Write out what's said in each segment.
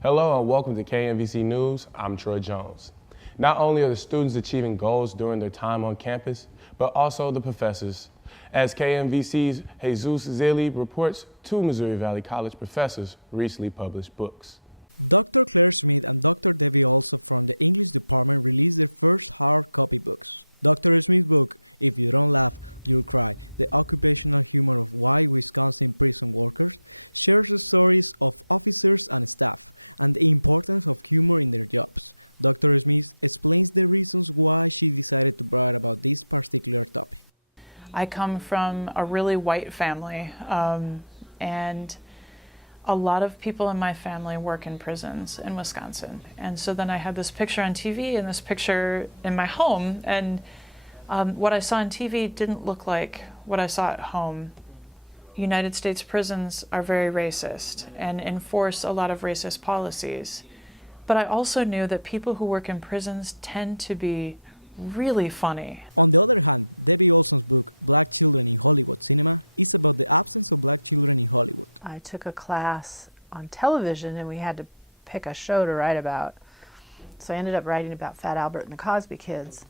Hello and welcome to KMVC News. I'm Troy Jones. Not only are the students achieving goals during their time on campus, but also the professors. As KMVC's Jesus Zilli reports, 2 Missouri Valley College professors recently published books. I come from a really white family, and a lot of people in my family work in prisons in Wisconsin. And so then I had this picture on TV and this picture in my home, and what I saw on TV didn't look like what I saw at home. United States prisons are very racist and enforce a lot of racist policies. But I also knew that people who work in prisons tend to be really funny. I took a class on television and we had to pick a show to write about. So I ended up writing about Fat Albert and the Cosby Kids.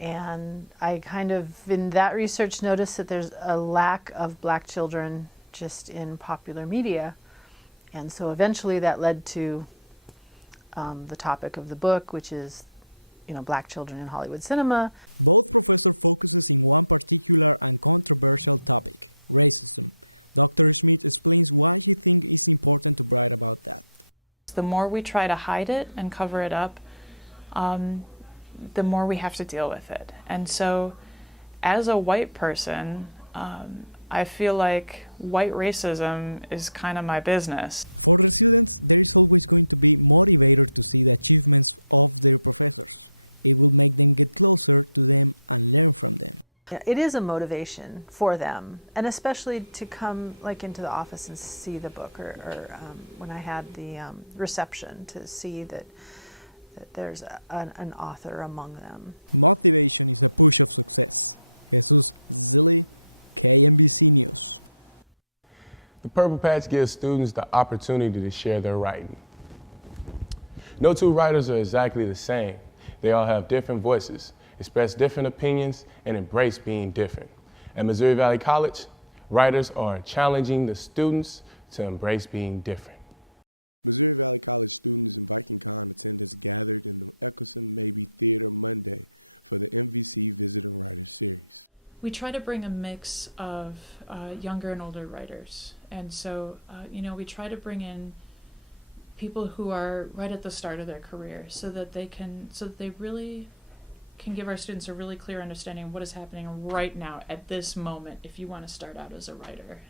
And I kind of, in that research, noticed that there's a lack of black children just in popular media. And so eventually that led to the topic of the book, which is, black children in Hollywood cinema. The more we try to hide it and cover it up, the more we have to deal with it. And so as a white person, I feel like white racism is kind of my business. It is a motivation for them, and especially to come into the office and see the book, or when I had the reception, to see that there's an author among them. The Purple Patch gives students the opportunity to share their writing. No 2 writers are exactly the same. They all have different voices, express different opinions, and embrace being different. At Missouri Valley College, writers are challenging the students to embrace being different. We try to bring a mix of younger and older writers. And so, we try to bring in people who are right at the start of their career so that they really can give our students a really clear understanding of what is happening right now at this moment if you want to start out as a writer.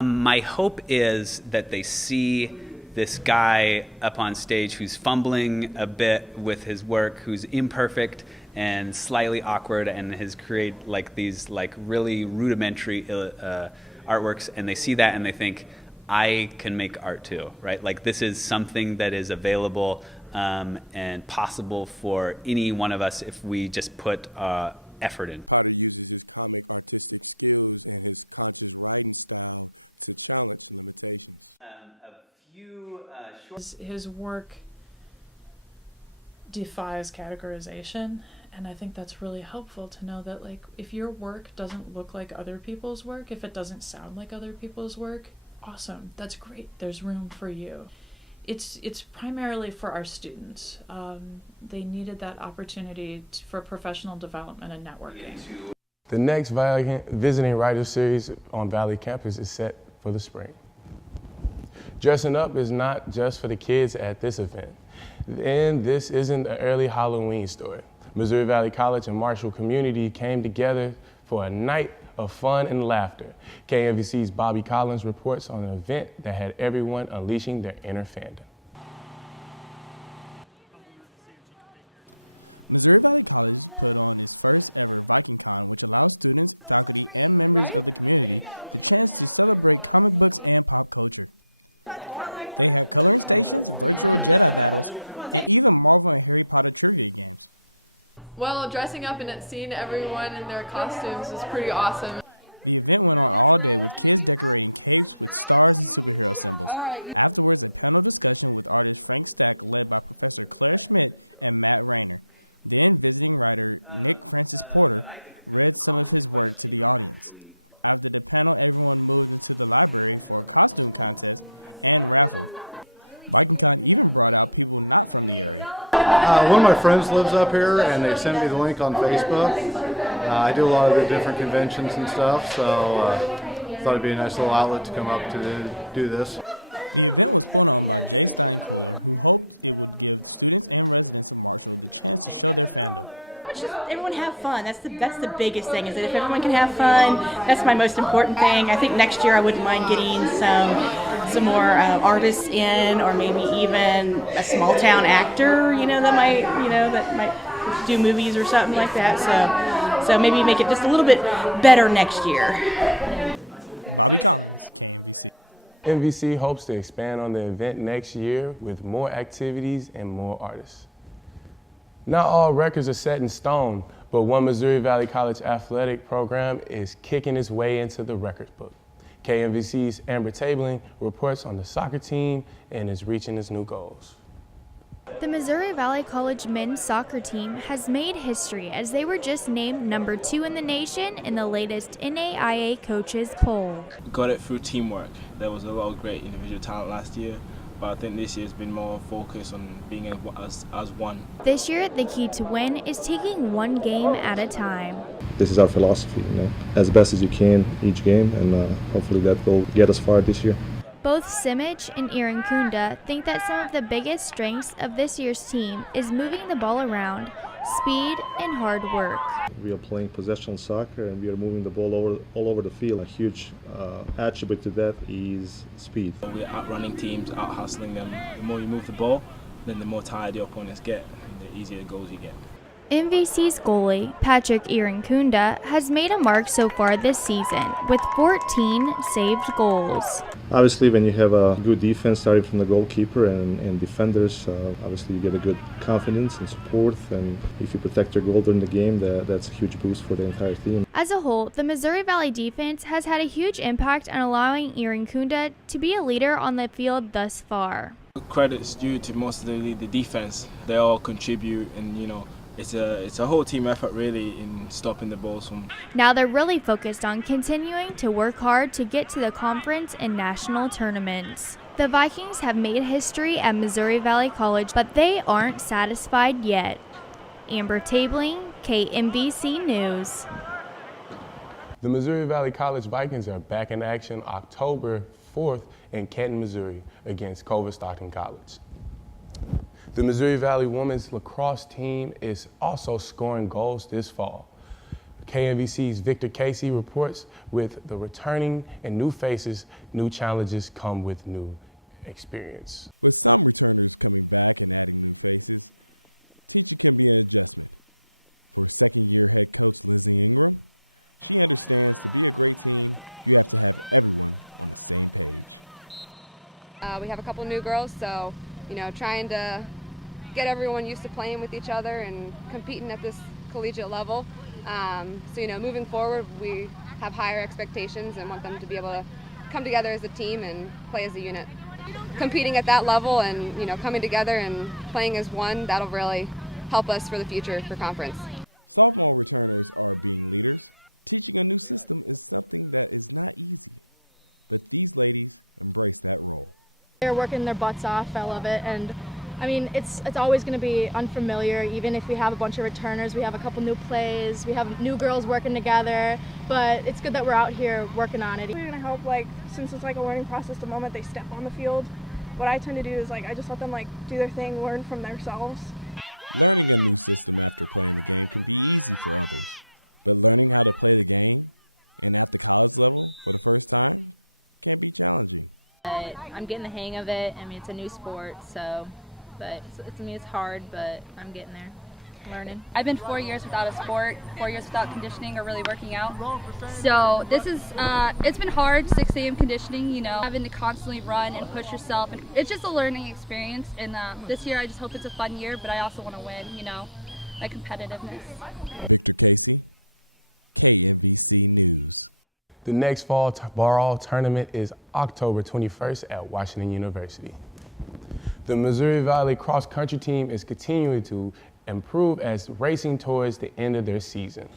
My hope is that they see this guy up on stage who's fumbling a bit with his work, who's imperfect and slightly awkward, and has created these really rudimentary artworks, and they see that and they think, I can make art too, right? This is something that is available and possible for any one of us if we just put effort in. His work defies categorization, and I think that's really helpful to know that if your work doesn't look like other people's work, if it doesn't sound like other people's work, awesome, that's great, there's room for you. It's primarily for our students. They needed that opportunity for professional development and networking. The next Visiting Writers Series on Valley Campus is set for the spring. Dressing up is not just for the kids at this event. And this isn't an early Halloween story. Missouri Valley College and Marshall community came together for a night of fun and laughter. KMVC's Bobby Collins reports on an event that had everyone unleashing their inner fandom. Right? Well, know, dressing up and seeing everyone in their costumes was pretty awesome. All right. But I think it's kind of a common question, actually. One of my friends lives up here, and they sent me the link on Facebook. I do a lot of the different conventions and stuff, so thought it'd be a nice little outlet to come up to do this. Just everyone have fun. That's the biggest thing. Is that if everyone can have fun, that's my most important thing. I think next year I wouldn't mind getting some more artists in, or maybe even a small town actor, that might do movies or something like that. So maybe make it just a little bit better next year. MVC hopes to expand on the event next year with more activities and more artists. Not all records are set in stone, but one Missouri Valley College athletic program is kicking its way into the record book. KMVC's Amber Tabling reports on the soccer team and is reaching its new goals. The Missouri Valley College men's soccer team has made history as they were just named number 2 in the nation in the latest NAIA coaches poll. Got it through teamwork. There was a lot of great individual talent last year, but I think this year's been more focused on being as one. This year, the key to win is taking one game at a time. This is our philosophy, as best as you can each game, and hopefully that will get us far this year. Both Simic and Irankunda think that some of the biggest strengths of this year's team is moving the ball around, speed, and hard work. We are playing possession soccer, and we are moving the ball all over the field. A huge attribute to that is speed. We're outrunning teams, out hustling them. The more you move the ball, then the more tired your opponents get, and the easier goals you get. MVC's goalie, Patrick Irankunda, has made a mark so far this season with 14 saved goals. Obviously, when you have a good defense starting from the goalkeeper and defenders, obviously you get a good confidence and support, and if you protect your goal during the game, that's a huge boost for the entire team. As a whole, the Missouri Valley defense has had a huge impact on allowing Irankunda to be a leader on the field thus far. Credit's due to most of the defense. They all contribute, and it's a whole team effort really in stopping the balls from. Now they're really focused on continuing to work hard to get to the conference and national tournaments. The Vikings have made history at Missouri Valley College, but they aren't satisfied yet. Amber Tabling, KMVC News. The Missouri Valley College Vikings are back in action October 4th in Canton, Missouri against Culver Stockton College. The Missouri Valley women's lacrosse team is also scoring goals this fall. KMVC's Victor Casey reports with the returning and new faces, new challenges come with new experience. We have a couple new girls, so trying to get everyone used to playing with each other and competing at this collegiate level. Moving forward, we have higher expectations and want them to be able to come together as a team and play as a unit. Competing at that level and coming together and playing as one, that'll really help us for the future for conference. They're working their butts off. I love it, and I mean it's always going to be unfamiliar. Even if we have a bunch of returners, we have a couple new plays, we have new girls working together. But it's good that we're out here working on it. We're going to help, since it's a learning process. The moment they step on the field, what I tend to do is I just let them do their thing, learn from themselves. I'm getting the hang of it. I mean, it's a new sport, but it's hard, but I'm getting there, learning. I've been 4 years without a sport, 4 years without conditioning or really working out. So this is, it's been hard, 6 a.m. conditioning, having to constantly run and push yourself. And it's just a learning experience, and this year I just hope it's a fun year, but I also want to win, that competitiveness. The next fall ball tournament is October 21st at Washington University. The Missouri Valley cross country team is continuing to improve as racing towards the end of their season.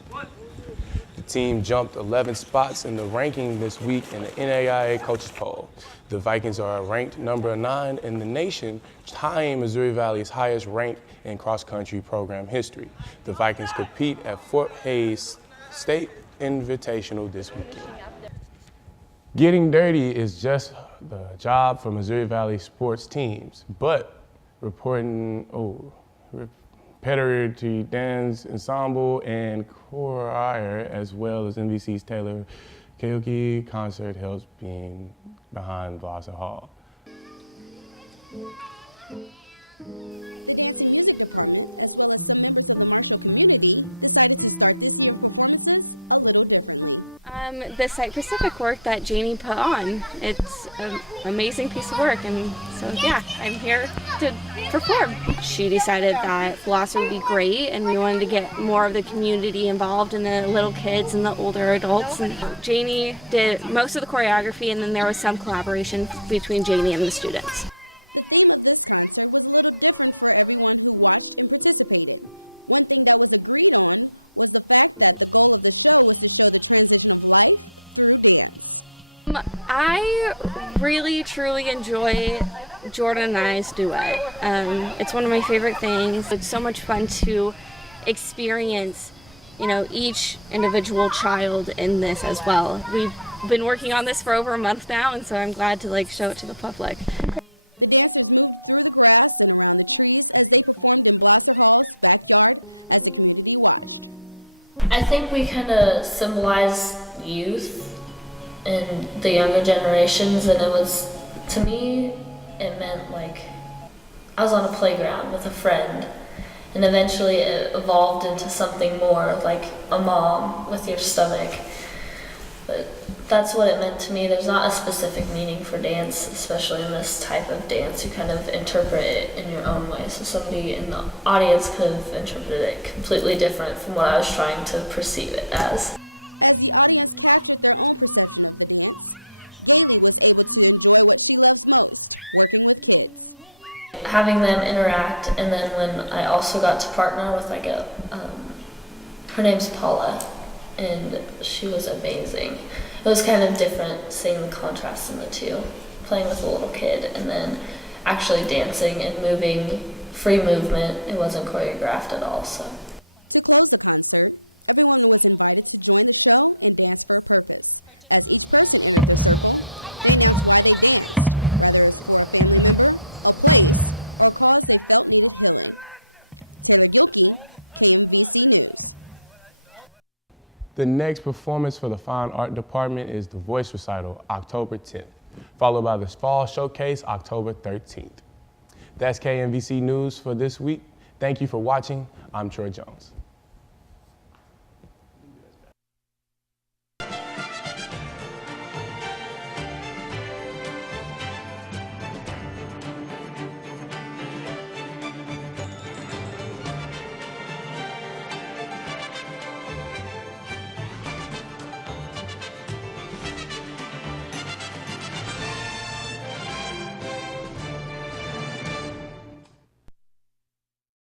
The team jumped 11 spots in the ranking this week in the NAIA coaches poll. The Vikings are ranked number 9 in the nation, tying Missouri Valley's highest rank in cross country program history. The Vikings compete at Fort Hays State Invitational this weekend. Getting dirty is just the job for Missouri Valley sports teams, but repetitive dance ensemble and choir, as well as NBC's Taylor karaoke concert, helps being behind Blossom Hall. The Site Pacific work that Janie put on. It's an amazing piece of work, and so yeah, I'm here to perform. She decided that Blossom would be great, and we wanted to get more of the community involved, and the little kids and the older adults. And Janie did most of the choreography, and then there was some collaboration between Janie and the students. I really truly enjoy Jordan and I's duet. It's one of my favorite things. It's so much fun to experience, each individual child in this as well. We've been working on this for over a month now, and so I'm glad to show it to the public. I think we kind of symbolize youth and the younger generations, and it was, to me, it meant I was on a playground with a friend, and eventually it evolved into something more like a mom with your stomach. But that's what it meant to me. There's not a specific meaning for dance, especially in this type of dance. You kind of interpret it in your own way. So somebody in the audience could have interpreted it completely different from what I was trying to perceive it as. Having them interact, and then when I also got to partner with her name's Paula, and she was amazing. It was kind of different seeing the contrast in the two, playing with a little kid and then actually dancing and moving, free movement. It wasn't choreographed at all, so. The next performance for the Fine Art Department is the Voice Recital, October 10th, followed by the Fall Showcase, October 13th. That's KMVC News for this week. Thank you for watching. I'm Troy Jones.